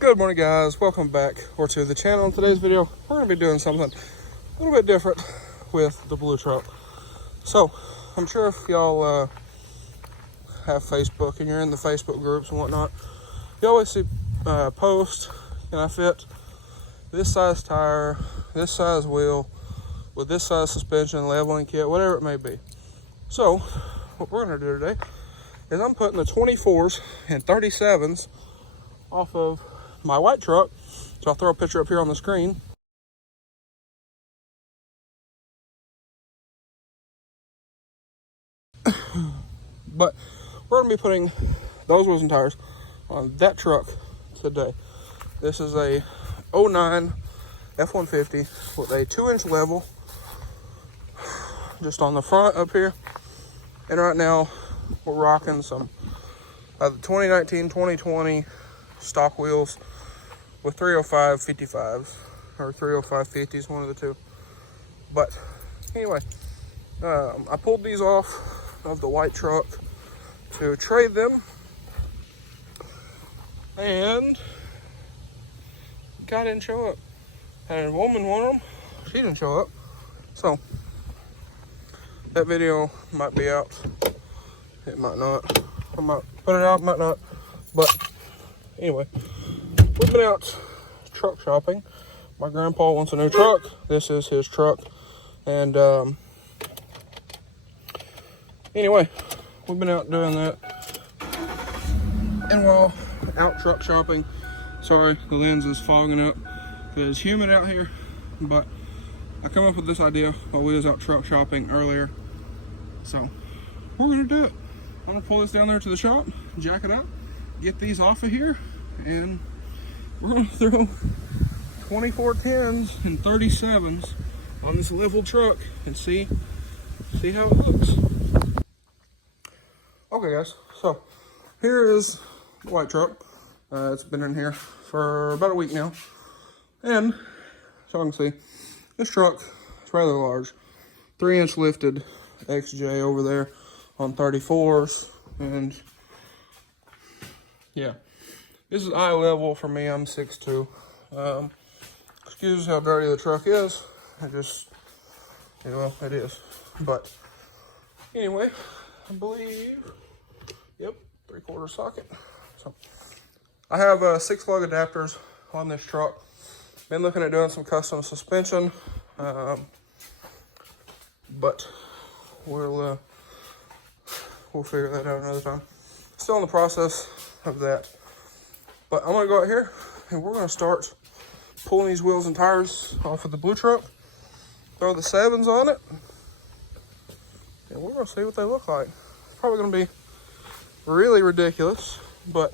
Good morning, guys. Welcome back to the channel. In today's video, we're going to be doing something a little bit different with the blue truck. So, I'm sure if y'all have Facebook and you're in the Facebook groups and whatnot, you always see posts, can I fit this size tire, this size wheel, with this size suspension, leveling kit, whatever it may be. So, what we're going to do today is I'm putting the 24s and 37s off of my white truck. So I'll throw a picture up here on the screen. But we're going to be putting those wheels and tires on that truck today. This is a 09 F-150 with a 2-inch level just on the front up here. And right now we're rocking some the 2019-2020 stock wheels with 305 55s or 305 50s, one of the two. But anyway, I pulled these off of the white truck to trade them, and guy didn't show up. Had a woman want them, she didn't show up. So that video might be out, it might not. I might put it out, might not. But anyway, we've been out truck shopping. My grandpa wants a new truck. This is his truck. And anyway, we've been out doing that. And while out truck shopping, sorry, the lens is fogging up because it's humid out here. But I come up with this idea while we was out truck shopping earlier. So we're gonna do it. I'm gonna pull this down there to the shop, jack it out, get these off of here, and we're gonna throw 2410s and 37s on this level truck and see how it looks. Okay, guys, so here is the white truck. It's been in here for about a week now, and so you can see this truck is rather large. 3-inch lifted XJ over there on 34s, and yeah, this is eye level for me. I'm 6'2". Excuse how dirty the truck is. It just, well, it is. But anyway, I believe, yep, 3/4 socket. So I have 6 lug adapters on this truck. Been looking at doing some custom suspension, but we'll figure that out another time. Still in the process of that. But I'm gonna go out here and we're gonna start pulling these wheels and tires off of the blue truck, throw the 7s on it, and we're gonna see what they look like. It's probably gonna be really ridiculous, but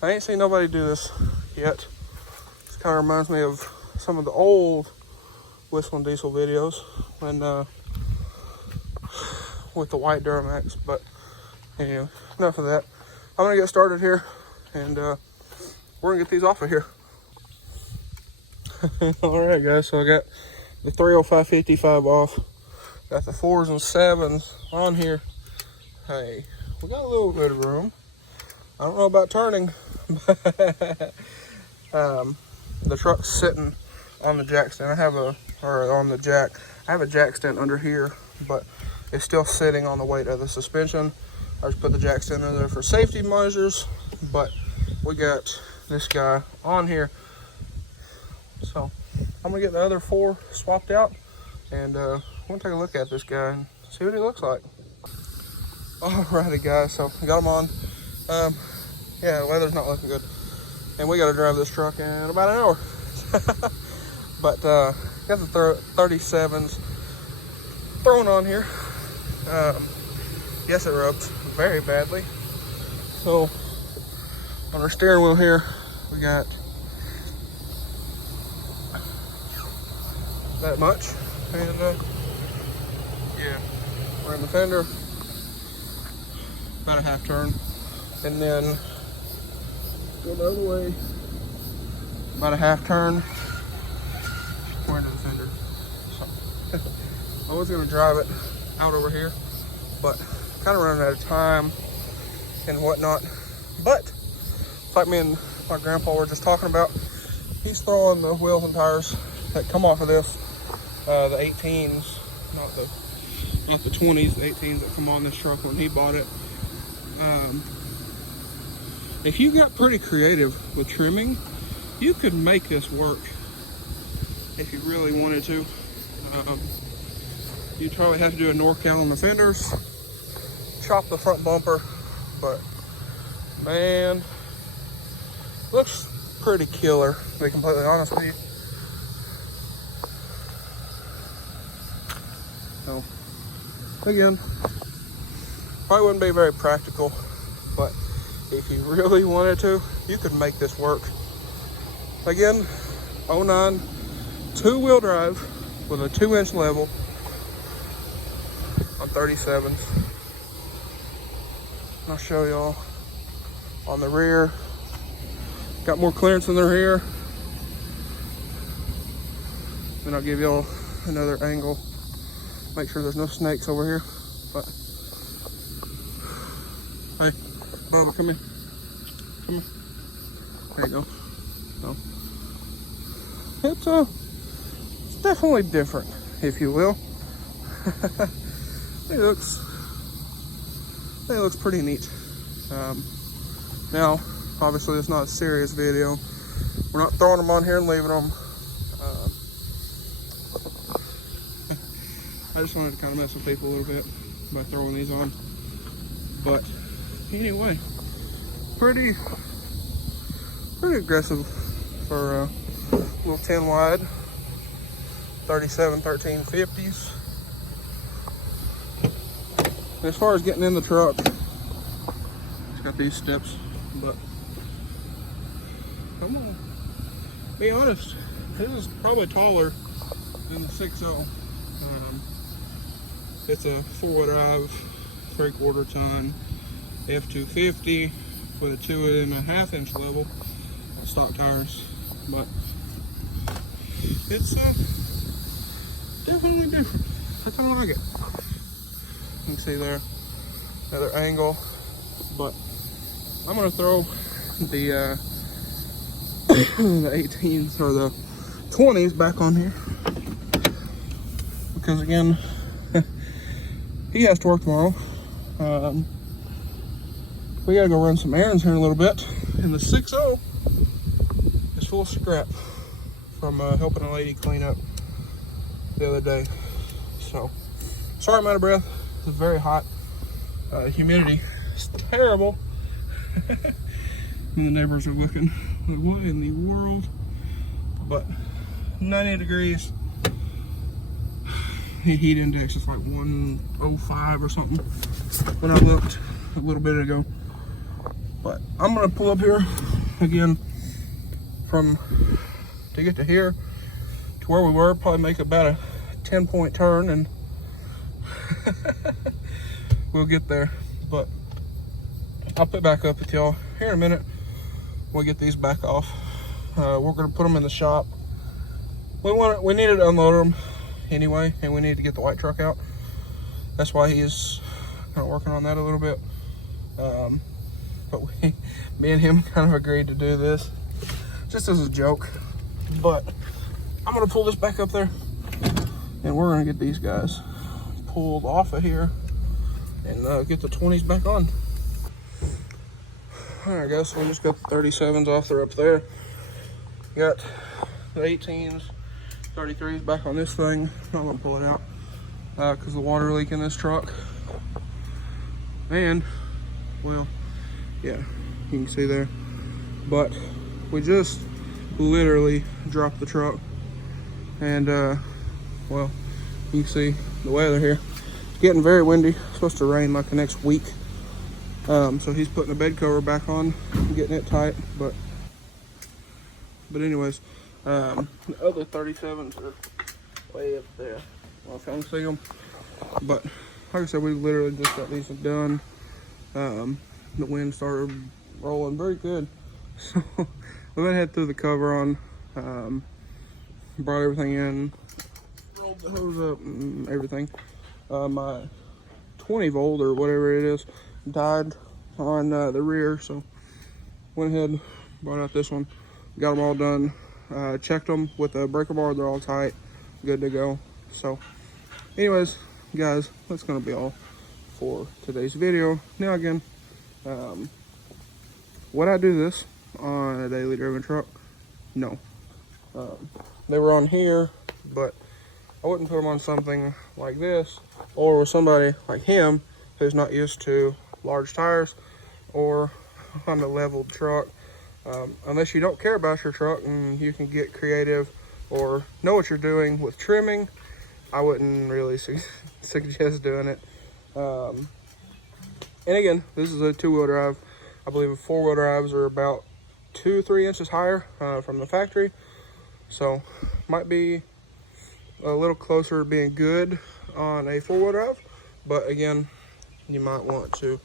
I ain't seen nobody do this yet. This kind of reminds me of some of the old Whistling Diesel videos when with the white Duramax. But anyway, enough of that. I'm gonna get started here, and we're gonna get these off of here. All right, guys. So I got the 305 55 off. Got the 4s and 7s on here. Hey, we got a little bit of room. I don't know about turning, but the truck's sitting on the jack stand. I have a jack stand under here, but it's still sitting on the weight of the suspension. I just put the jack stand in there for safety measures, but we got this guy on here. So I'm gonna get the other 4 swapped out, and we're gonna take a look at this guy and see what he looks like. Alrighty, guys, so I got him on. Yeah, the weather's not looking good, and we gotta drive this truck in about an hour. But got the 37s thrown on here. Yes, it rubs very badly. So on our steering wheel here, we got that much, and yeah, we're in the fender, about a half turn, and then go the other way, about a half turn, we're into the fender. So I was gonna drive it out over here, but kind of running out of time and whatnot. But like me and my grandpa were just talking about. He's throwing the wheels and tires that come off of this, the 18s, not the 20s, the 18s that come on this truck when he bought it. If you got pretty creative with trimming, you could make this work if you really wanted to. You'd probably have to do a NorCal on the fenders, chop the front bumper, but man, looks pretty killer, to be completely honest with you. So, again, probably wouldn't be very practical, but if you really wanted to, you could make this work. Again, 09 two-wheel drive with a 2-inch level on 37s. I'll show y'all on the rear. Got more clearance in the rear. Then I'll give y'all another angle. Make sure there's no snakes over here. But hey, Bubba, come here. Come here. There you go. So it's definitely different, if you will. It looks pretty neat. Now, obviously, it's not a serious video. We're not throwing them on here and leaving them. I just wanted to kind of mess with people a little bit by throwing these on. But anyway, pretty aggressive for a little 10 wide, 37 1350s. As far as getting in the truck, it's got these steps, but I'm gonna be honest, this is probably taller than the 6.0. It's a 4-wheel drive, 3/4 ton F250 with a 2.5-inch level, stock tires, but it's definitely different. I kind of like it. You can see there another angle, but I'm gonna throw the the 18s or the 20s back on here because again, he has to work tomorrow. We gotta go run some errands here in a little bit, and the 6.0 is full of scrap from helping a lady clean up the other day. So sorry I'm out of breath. It's very hot. Humidity is terrible. And the neighbors are looking like, what in the world? But 90 degrees. The heat index is like 105 or something when I looked a little bit ago. But I'm gonna pull up here again to get to here to where we were, probably make about a 10-point turn and we'll get there. But I'll put back up with y'all here in a minute. We'll get these back off. We're gonna put them in the shop. We needed to unload them anyway, and we need to get the white truck out. That's why he's kind of working on that a little bit. But me and him kind of agreed to do this just as a joke. But I'm gonna pull this back up there, and we're gonna get these guys pulled off of here and get the 20s back on. All right, guys, so we just got the 37s off. They're up there. Got the 18s, 33s back on this thing. Not gonna pull it out because the water leak in this truck. And, well, yeah, you can see there. But we just literally dropped the truck. And, well, you can see the weather here. It's getting very windy. It's supposed to rain like the next week. So he's putting the bed cover back on, getting it tight. But anyways, the other 37s are way up there. I don't know if y'all can see them. But like I said, we literally just got these done. The wind started rolling very good. So we went ahead, threw the cover on, brought everything in, rolled the hose up and everything. My 20 volt or whatever it is died on the rear, so went ahead, brought out this one, got them all done, checked them with a breaker bar, they're all tight, good to go. So anyways, guys, that's gonna be all for today's video. Now again, would I do this on a daily driven truck? No. They were on here, but I wouldn't put them on something like this, or with somebody like him who's not used to large tires, or on a leveled truck. Unless you don't care about your truck and you can get creative or know what you're doing with trimming, I wouldn't really suggest doing it. And again, this is a 2-wheel drive. I believe 4-wheel drives are about 2-3 inches higher from the factory, so might be a little closer to being good on a 4-wheel drive. But again, you might want to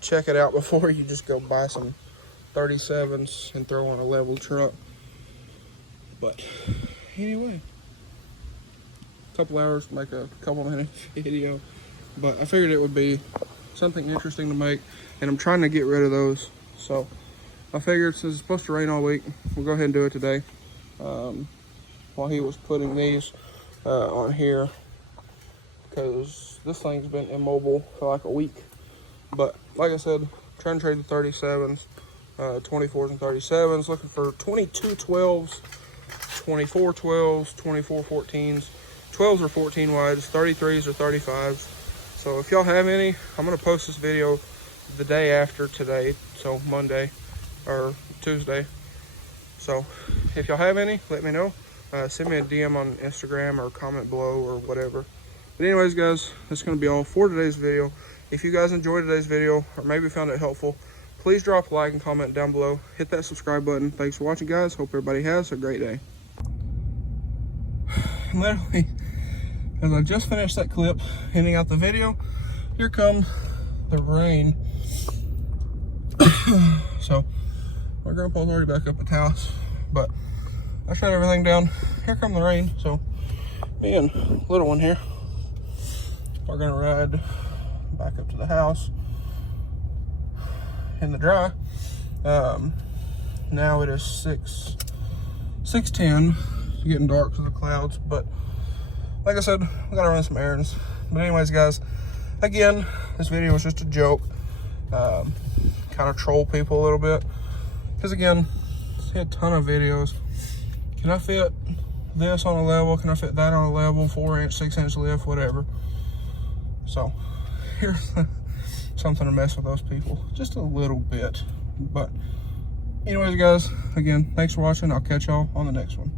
check it out before you just go buy some 37s and throw on a level truck. But anyway, a couple hours to make a couple minute video, but I figured it would be something interesting to make, and I'm trying to get rid of those. So I figured since it's supposed to rain all week, we'll go ahead and do it today. While he was putting these on here, because this thing's been immobile for like a week. But like I said, trying to trade the 37s, 24s and 37s, looking for 22 12s, 24 12s, 24 14s, 12s or 14 wides, 33s or 35s. So if y'all have any, I'm gonna post this video the day after today, so Monday or Tuesday. So if y'all have any, let me know. Send me a DM on Instagram or comment below or whatever. But anyways, guys, that's going to be all for today's video. If you guys enjoyed today's video or maybe found it helpful, please drop a like and comment down below. Hit that subscribe button. Thanks for watching, guys. Hope everybody has a great day. Literally, as I just finished that clip, ending out the video, here comes the rain. So my grandpa's already back up at the house, but I shut everything down. Here come the rain. So me and little one here are gonna ride back up to the house in the dry. Now it is 6:10. It's getting dark because of the clouds, but like I said, we gotta run some errands. But anyways, guys, again, this video was just a joke. Kind of troll people a little bit, because again, I see a ton of videos. Can I fit this on a level? Can I fit that on a level? 4-inch, 6-inch lift, whatever. So here's something to mess with those people just a little bit. But anyways, guys, again, thanks for watching. I'll catch y'all on the next one.